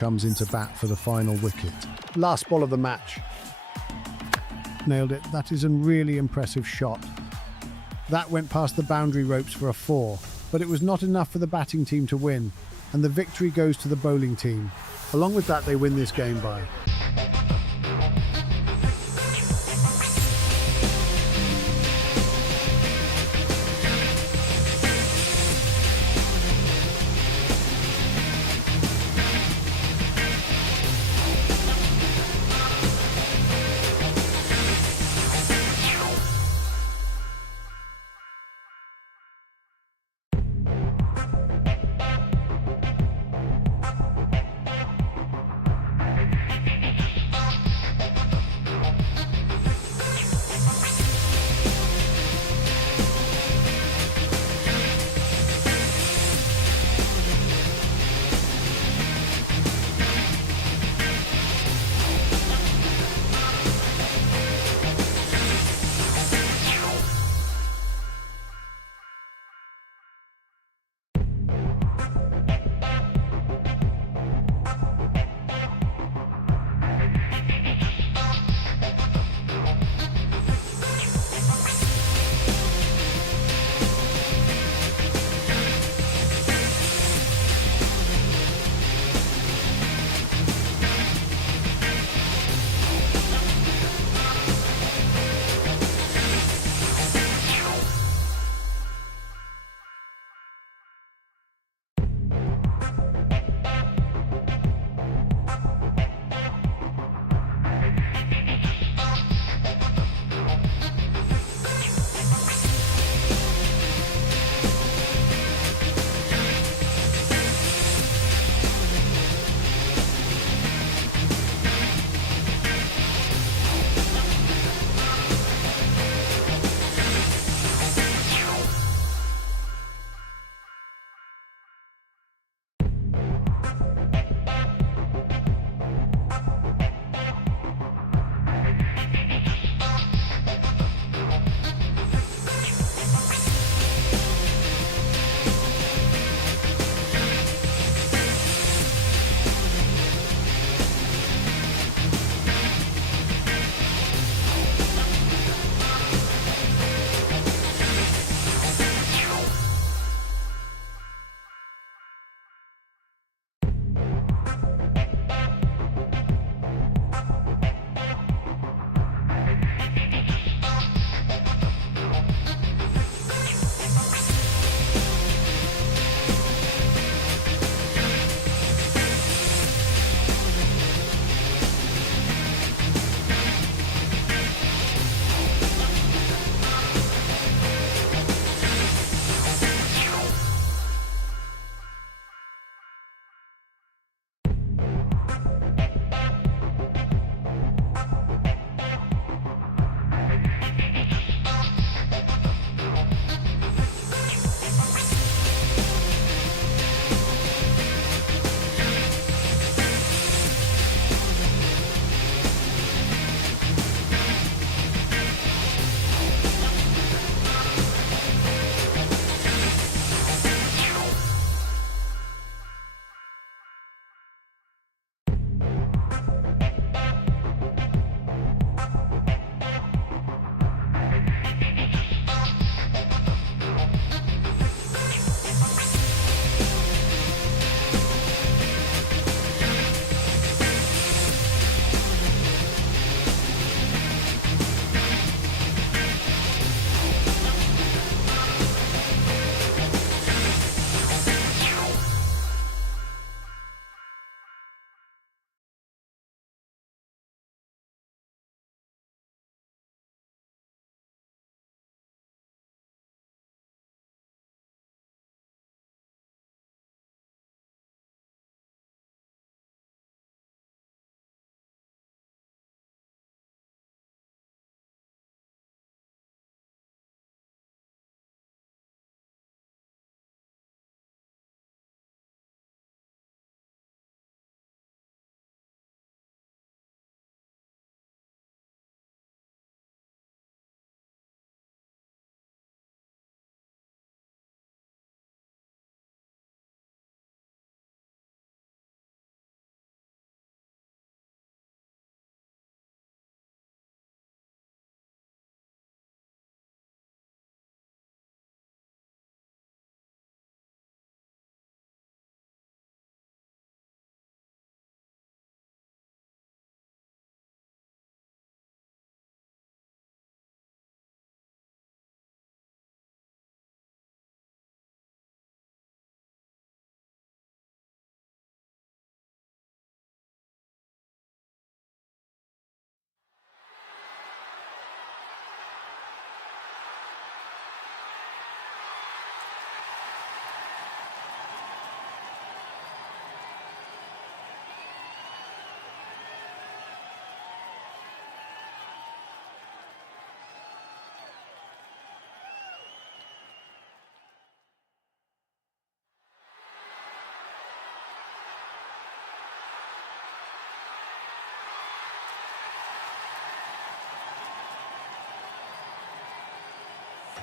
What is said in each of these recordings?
comes into bat for the final wicket. Last ball of the match. Nailed it. That is a really impressive shot. That went past the boundary ropes for a 4, but it was not enough for the batting team to win, and the victory goes to the bowling team. Along with that, they win this game by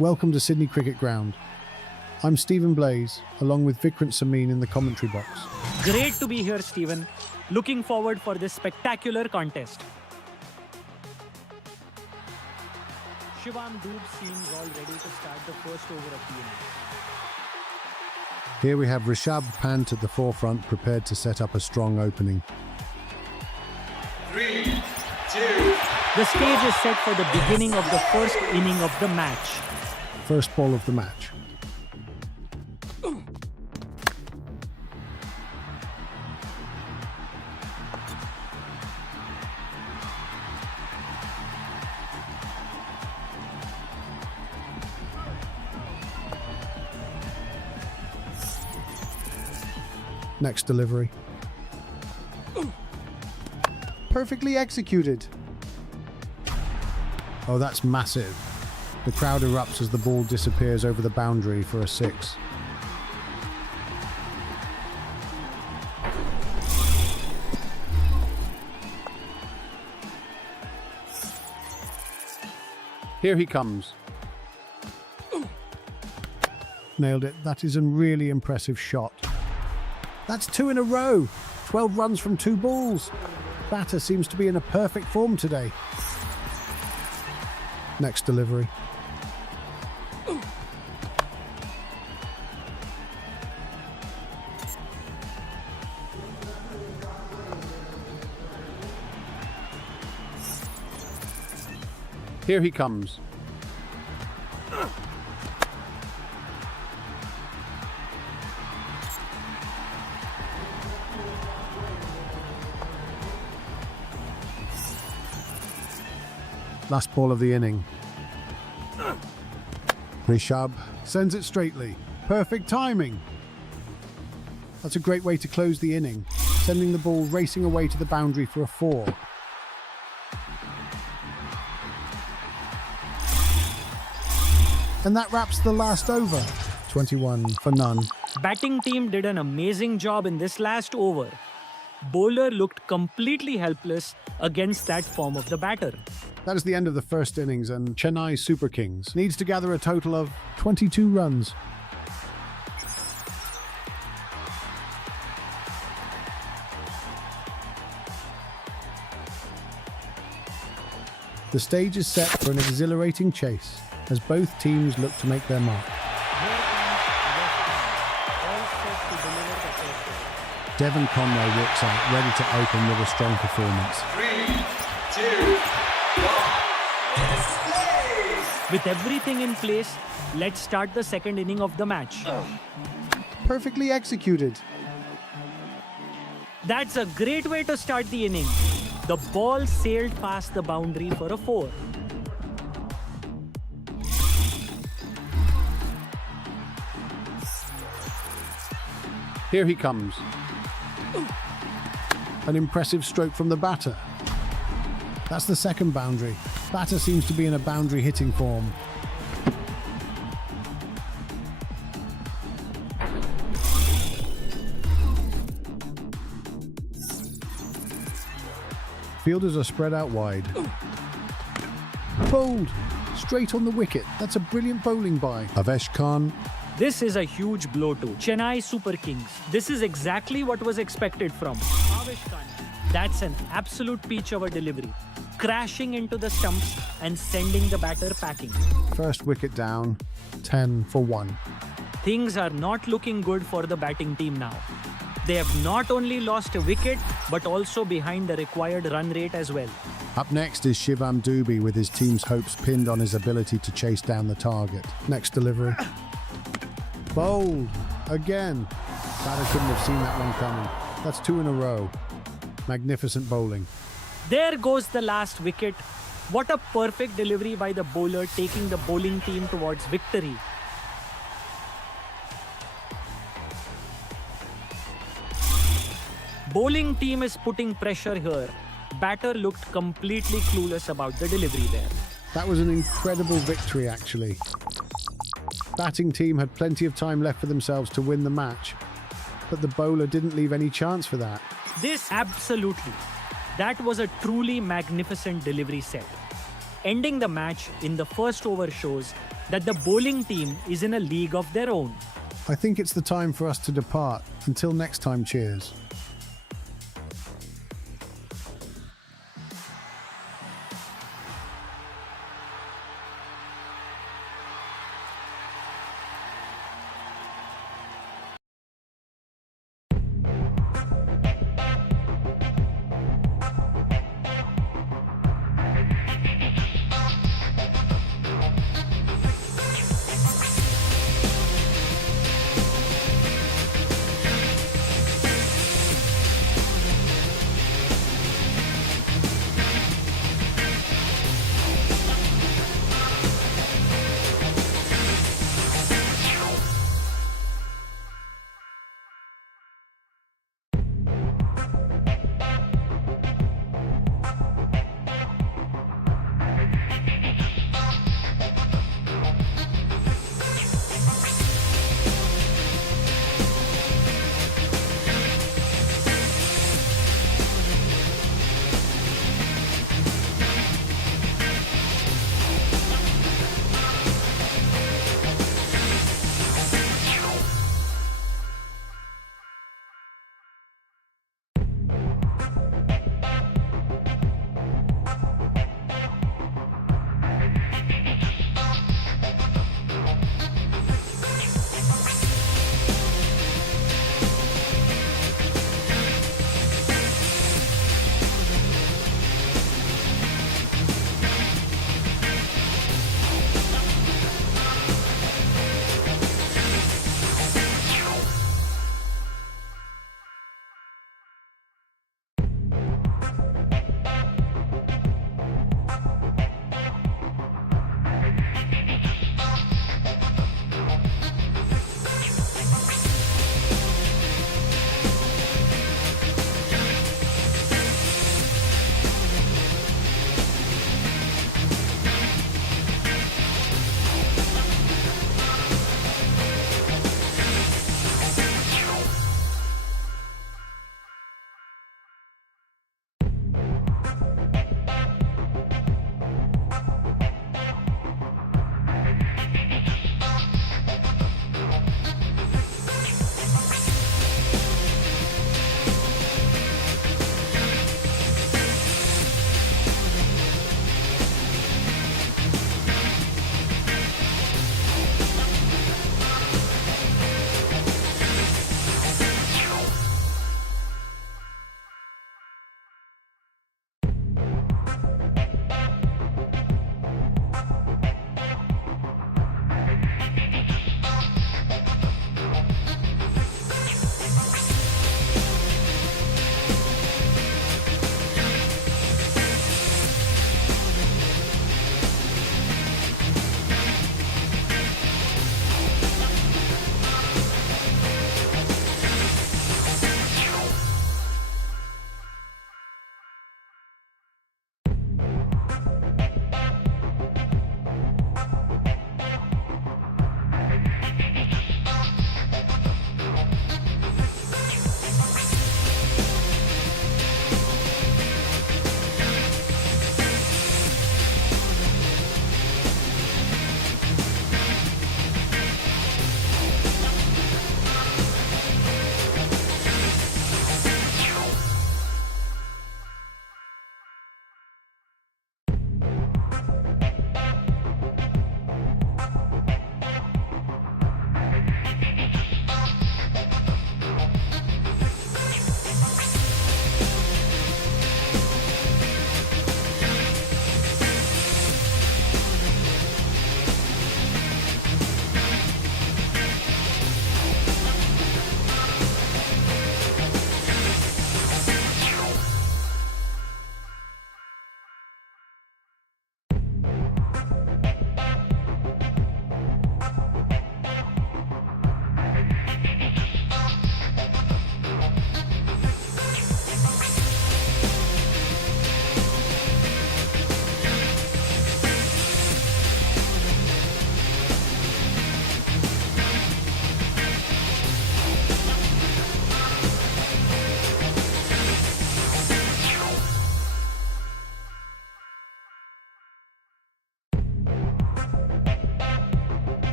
Welcome to Sydney Cricket Ground. I'm Stephen Blaze, along with Vikrant Samin in the commentary box. Great to be here, Stephen. Looking forward for this spectacular contest. Shivam Dube seems all ready to start the first over of the innings. Here we have Rishabh Pant at the forefront, prepared to set up a strong opening. 3, 2. The stage is set for the beginning of the first inning of the match. First ball of the match. Next delivery. Perfectly executed. Oh, that's massive. The crowd erupts as the ball disappears over the boundary for a 6. Here he comes. Nailed it. That is a really impressive shot. That's 2 in a row. 12 runs from 2 balls. Batter seems to be in a perfect form today. Next delivery. Here he comes. Last ball of the inning. Rishabh sends it straightly. Perfect timing. That's a great way to close the inning, sending the ball racing away to the boundary for a 4. And that wraps the last over. 21 for none. Batting team did an amazing job in this last over. Bowler looked completely helpless against that form of the batter. That is the end of the first innings, and Chennai Super Kings needs to gather a total of 22 runs. The stage is set for an exhilarating chase as both teams look to make their mark. Devon Conway walks out, ready to open with a strong performance. 3, 2, 1. With everything in place, let's start the second inning of the match. Perfectly executed. That's a great way to start the inning. The ball sailed past the boundary for a 4. Here he comes. An impressive stroke from the batter. That's the second boundary. Batter seems to be in a boundary hitting form. Fielders are spread out wide. Bowled! Straight on the wicket. That's a brilliant bowling by Avesh Khan. This is a huge blow to Chennai Super Kings. This is exactly what was expected from Avesh Khan. That's an absolute peach of a delivery. Crashing into the stumps and sending the batter packing. First wicket down, 10 for 1. Things are not looking good for the batting team now. They have not only lost a wicket, but also behind the required run rate as well. Up next is Shivam Dube with his team's hopes pinned on his ability to chase down the target. Next delivery. Bowled. Again. Batter couldn't have seen that one coming. That's 2 in a row. Magnificent bowling. There goes the last wicket. What a perfect delivery by the bowler, taking the bowling team towards victory. Bowling team is putting pressure here. Batter looked completely clueless about the delivery there. That was an incredible victory, actually. Batting team had plenty of time left for themselves to win the match, but the bowler didn't leave any chance for that. This absolutely. That was a truly magnificent delivery set. Ending the match in the first over shows that the bowling team is in a league of their own. I think it's the time for us to depart. Until next time, cheers.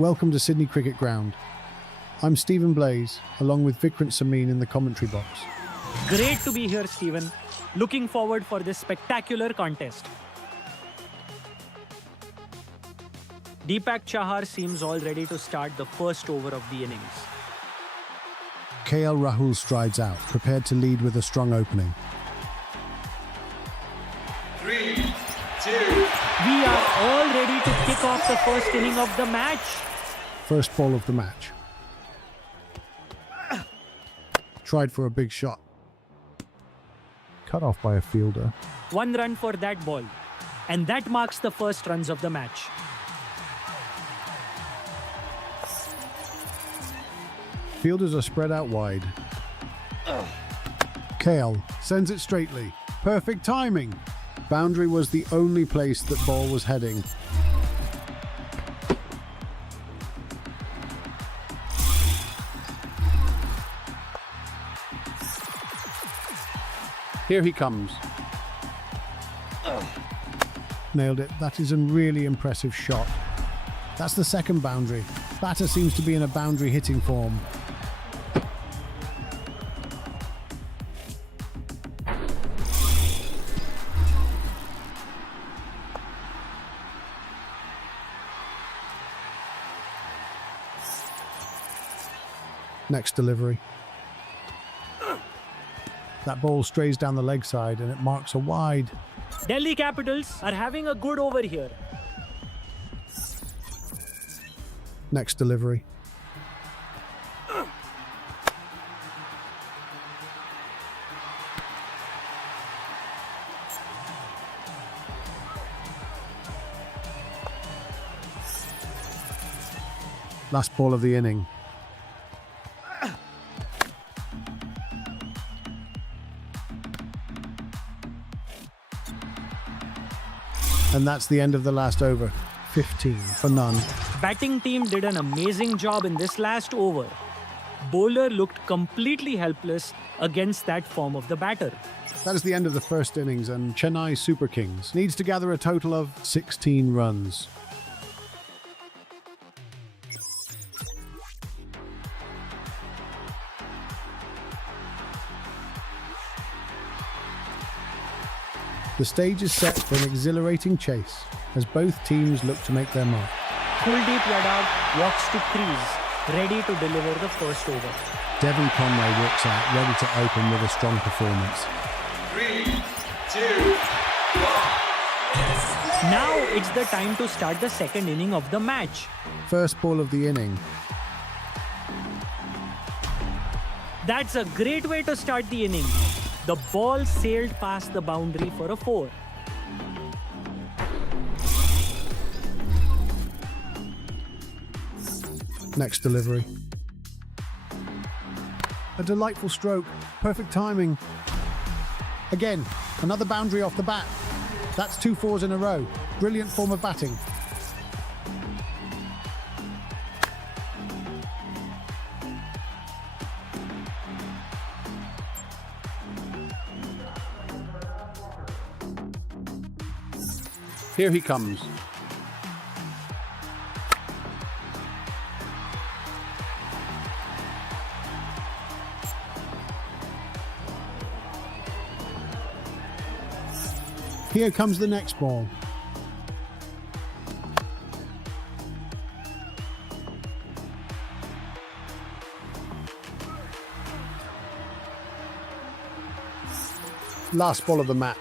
Welcome to Sydney Cricket Ground. I'm Stephen Blaze, along with Vikrant Samin in the commentary box. Great to be here, Stephen. Looking forward for this spectacular contest. Deepak Chahar seems all ready to start the first over of the innings. KL Rahul strides out, prepared to lead with a strong opening. 3, 2, We are all ready to kick off the first inning of the match. First ball of the match. Tried for a big shot. Cut off by a fielder. 1 run for that ball. And that marks the first runs of the match. Fielders are spread out wide. KL sends it straightly. Perfect timing. Boundary was the only place that ball was heading. Here he comes. Nailed it. That is a really impressive shot. That's the second boundary. Batter seems to be in a boundary hitting form. Next delivery. That ball strays down the leg side and it marks a wide. Delhi Capitals are having a good over here. Next delivery. Last ball of the inning. And that's the end of the last over. 15 for none. Batting team did an amazing job in this last over. Bowler looked completely helpless against that form of the batter. That is the end of the first innings, and Chennai Super Kings needs to gather a total of 16 runs. The stage is set for an exhilarating chase as both teams look to make their mark. Kuldeep Yadav walks to crease, ready to deliver the first over. Devon Conway walks out, ready to open with a strong performance. 3, 2, 1. Now it's the time to start the second inning of the match. First ball of the inning. That's a great way to start the inning. The ball sailed past the boundary for a 4. Next delivery. A delightful stroke. Perfect timing. Again, another boundary off the bat. That's 2 fours in a row. Brilliant form of batting. Here he comes. Here comes the next ball. Last ball of the match.